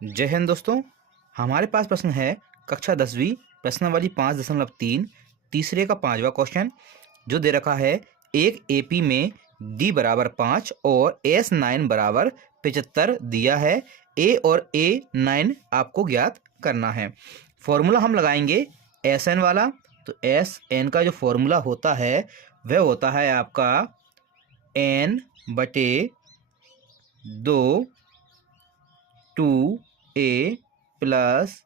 जय हिंद दोस्तों। हमारे पास प्रश्न है कक्षा 10वीं प्रश्नावली 5.3 तीसरे का 5वां क्वेश्चन जो दे रखा है। एक एपी में डी बराबर 5 और S9 बराबर 75 दिया है। ए और A9 आपको ज्ञात करना है। फॉर्मूला हम लगाएंगे SN वाला। तो SN का जो फॉर्मूला होता है वह होता है आपका N बटे 2 2A प्लस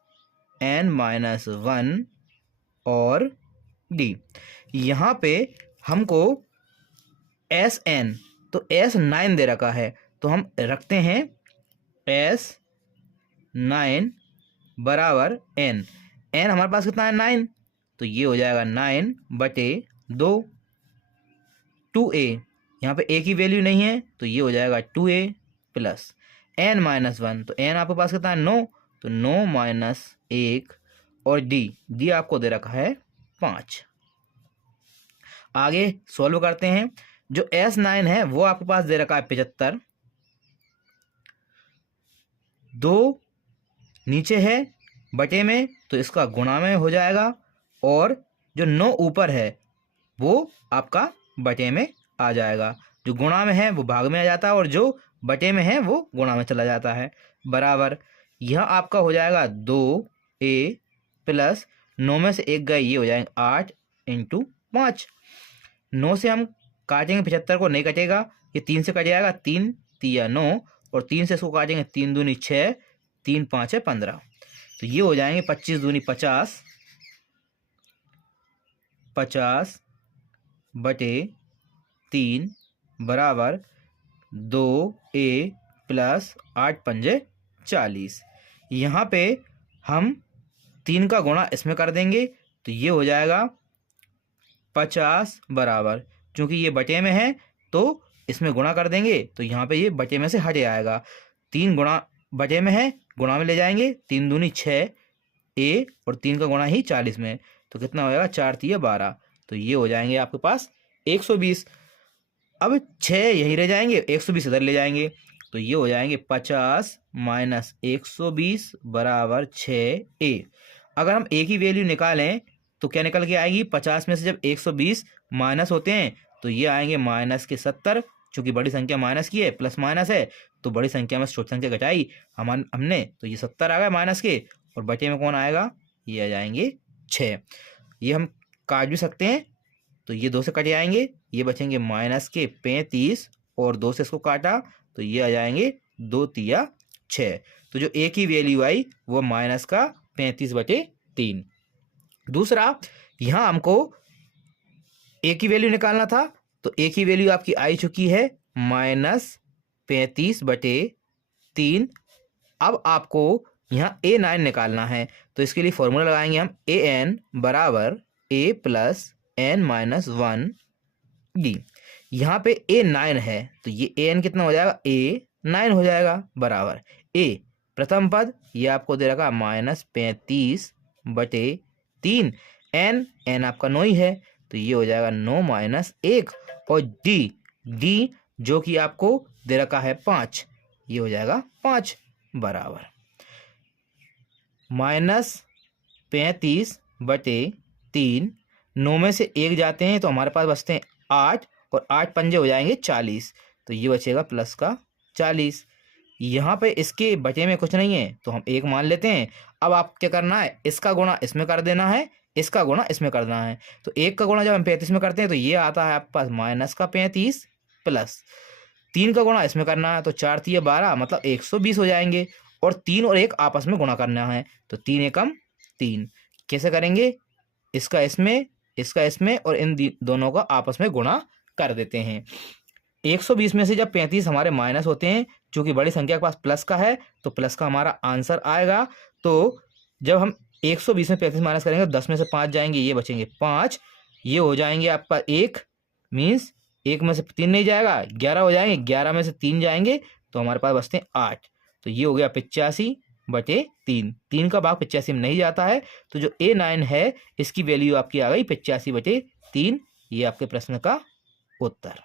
N-1 और D। यहाँ पे हमको SN तो S9 दे रखा है, तो हम रखते हैं S9 बराबर N। N हमारे पास कितना है 9, तो ये हो जाएगा 9 बटे 2। 2A यहाँ पे A की वैल्यू नहीं है, तो ये हो जाएगा 2A प्लस N-1। तो N आपके पास कितना है 9, तो 9 माइनस 1 और D आपको दे रखा है 5। आगे सॉल्व करते हैं। जो S9 है वो आपके पास दे रखा है 75। 2 नीचे है बटे में, तो इसका गुणा में हो जाएगा, और जो 9 ऊपर है वो आपका बटे में आ जाएगा। जो गुणा में है वो भाग में आ जाता है और जो बटे में है वो गुणा में चला जाता है। बराबर यह आपका हो जाएगा 2A प्लस 9 में से 1 गए, ये हो जाएंगे 8 × 5। 9 से हम काटेंगे 75 को, नहीं कटेगा, ये 3 से कट जाएगा, 3 3 9, और 3 से इसको काटेंगे 3 दूनी 6, 3 5 15। तो ये हो जाएंगे 25 दूनी 50, 50 बटे 3 बराबर 2A प्लस 8 पंजे 40। यहाँ पे हम 3 का गुणा इसमें कर देंगे, तो ये हो जाएगा 50 बराबर, क्योंकि ये बटे में है तो इसमें गुणा कर देंगे, तो यहाँ पे ये बटे में से हटे आएगा। 3 गुणा बटे में है, गुणा में ले जाएंगे, 3 दूनी 6 A और 3 का गुणा ही 40 में, तो कितना हो जाएगा 4 3 12। तो ये हो जाएंगे आपके पास 120। अब 6 यहीं रह जाएंगे, 120 इधर ले जाएंगे, तो ये हो जाएंगे 50 माइनस 120 बराबर 6A। अगर हम A की वैल्यू निकालें तो क्या निकल के आएगी? 50 में से जब 120 माइनस होते हैं तो ये आएंगे माइनस के 70। चूंकि बड़ी संख्या माइनस की है, प्लस माइनस है, तो बड़ी संख्या में छोटी संख्या घटाई हमने, तो ये 70 आ गए माइनस के, और बटे में कौन आएगा? ये आ जाएंगे 6। ये हम काट भी सकते हैं, तो ये 2 से कट जाएंगे, ये बचेंगे माइनस के 35, और 2 से इसको काटा तो ये आ जाएंगे 2 3 6। तो जो A की वैल्यू आई वो माइनस का 35/3। दूसरा, यहाँ हमको A की वैल्यू निकालना था, तो A की वैल्यू आपकी आई चुकी है माइनस 35/3। अब आपको यहाँ A9 निकालना है, तो इसके लिए फॉर्मूला लगाएंगे हम AN बराबर A प्लस N-1 D। यहाँ पे A9 है, तो ये AN कितना हो जाएगा? A9 हो जाएगा बराबर A प्रथम पद, ये आपको दे रखा माइनस 35/3। N आपका 9 ही है, तो ये हो जाएगा 9 माइनस 1, और D जो कि आपको दे रखा है 5, ये हो जाएगा 5 बराबर माइनस 35/3। 9 में से 1 जाते हैं तो हमारे पास बचते हैं 8, और 8 पंजे हो जाएंगे 40, तो ये बचेगा प्लस का 40। यहाँ पे इसके बचे में कुछ नहीं है, तो हम 1 मान लेते हैं। अब आप क्या करना है? इसका गुणा इसमें कर देना है, इसका गुणा इसमें करना है। तो 1 का गुणा जब हम 35 में करते हैं तो ये आता है आपके पास माइनस का 35, प्लस 3 का गुणा इसमें करना है, तो 4 3 12 मतलब 120 हो जाएंगे, और 3 और 1 आपस में गुणा करना है, तो 3 एकम 3। कैसे करेंगे? इसका इसमें, इसका इसमें, और इन दोनों का आपस में गुणा कर देते हैं। 120 में से जब 35 हमारे माइनस होते हैं, चूंकि बड़ी संख्या के पास प्लस का है, तो प्लस का हमारा आंसर आएगा। तो जब हम 120 में 35 माइनस करेंगे, 10 में से 5 जाएंगे, ये बचेंगे 5, ये हो जाएंगे आपका 1, मीन्स 1 में से 3 नहीं जाएगा, 11 हो जाएंगे, 11 में से 3 जाएंगे, तो हमारे पास बचते हैं 8। तो ये हो गया 85/3। 3 का भाग 85 में नहीं जाता है, तो जो A9 है इसकी वैल्यू आपकी आ गई 85/3। ये आपके प्रश्न का उत्तर।